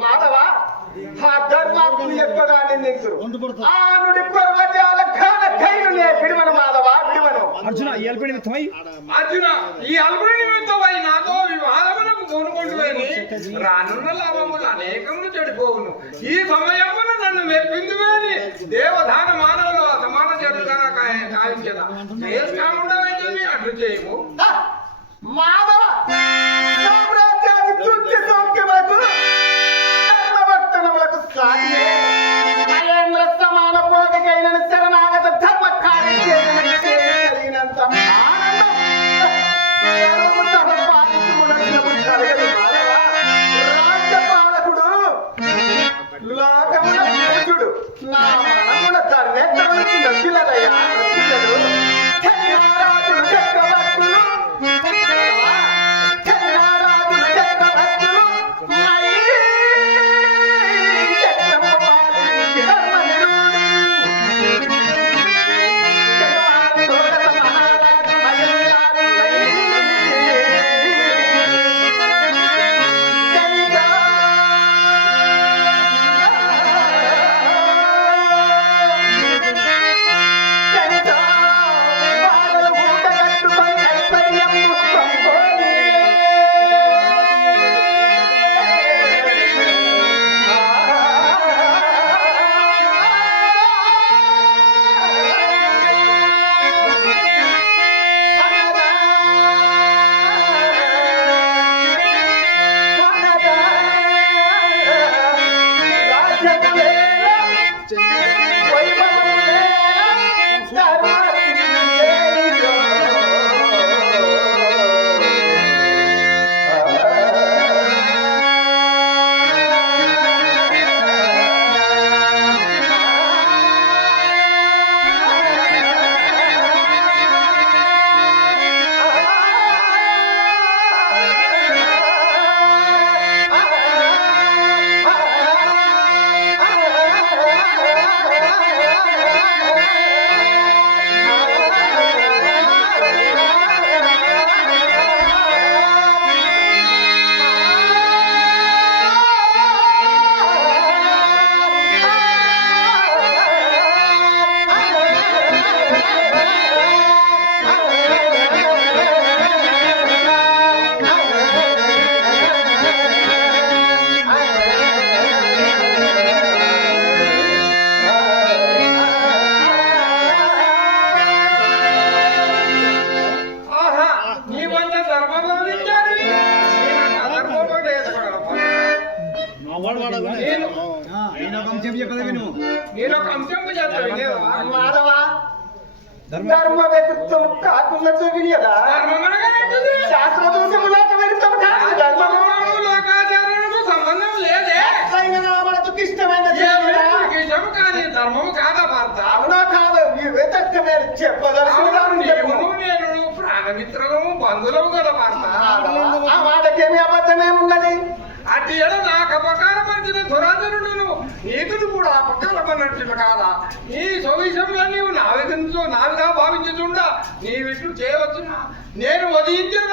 మాధవ ఆ ధర్మాత్ములు ఎక్కువగా నిందించరు ఆ నుడి పర్వతాల ఖాన కైలునే విడువను మాధవ విడువను. అర్జున ఈ అల్పడి నిమిత్తమై నాతో వివాదములకు కొనుక్కుంటూ రానున్న లాభములు అనేకములు చెడిపోవును. ఈ సమయమున నన్ను మెప్పిందువేని దేవదాన మానవులు సమాన జరుగుతాన కావించదా శ్రేష్ఠముడవైతే అట్లు చేయము. మాధవ సామ్రాజ్యాన్ని తుర్చి సౌఖ్యములకు ధర్మవర్తనములకు సాగే మహేంద్ర సమాన పోతకైన శరణాగత ధర్మ కార్యం చేయనంత ఆనందం రాజ్యపాలకుడు లోకముల పూజుడు నా మనమున ధర్మేంద్రుడికి నొచ్చిలదయ్యా నొచ్చిలడు చక్రరాజులు చక్రవర్తులు మాధవ ధర్మ వ్యతిత్వం కాకుండా చూపియదా శాస్త్రదోషములకు విరుద్ధం కాదు లోకాచారణకు సంబంధం లేదే. మనకు ఇష్టమైన కానీ ధర్మము కాదా వార్త అవునా కాదు ఈ వ్యతిరేకమైన చెప్పదలసిన నేను ప్రాణమిత్రులము బంధువులము కదా వార్త ఆ వాడకేమి అబద్ధమే ఉన్నది. అటు ఏడ నాకు అపకారపరిచిన దురాజనుడును నీకును కూడా అపకారపడినట్లు కాదా నీ సౌవిషంలో నీవు నావిగా భావించుతుండా నీవిట్లు చేయవచ్చునా నేను వదిలించిన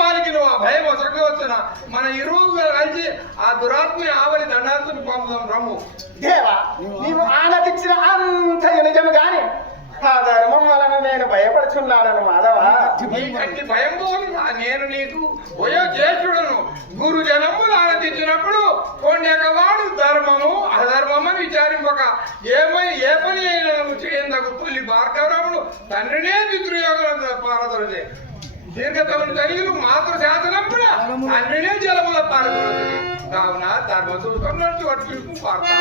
వారికి నువ్వు ఆ భయం వసకవచ్చునా మన ఇరువు కలిసి ఆ దురాత్మ ఆవలి దండార్థుని పంపుదాం రమ్ము. దేవా నీవు ఆనతిచ్చిన అంత నిజము గాని ఆ ధర్మం వలన నేను భయపడుచున్నాను మాధవ. భయం పోను నేను నీకు వయోజ్యేష్ఠుడను గురు జనములు ఆనందించినప్పుడు కొండెకవాడు ధర్మము అధర్మము విచారింపక ఏ పని అయినా చేయందకు తొలి భార్గవరాముడు తండ్రినే పితృయోగం పారదొరచే దీర్ఘతములు కలిగి మాతృ శాసనప్పుడు తండ్రినే జలముల పారదొరచే కావున ధర్మ చూసుకొని నడిచి పట్టుకు పారతా.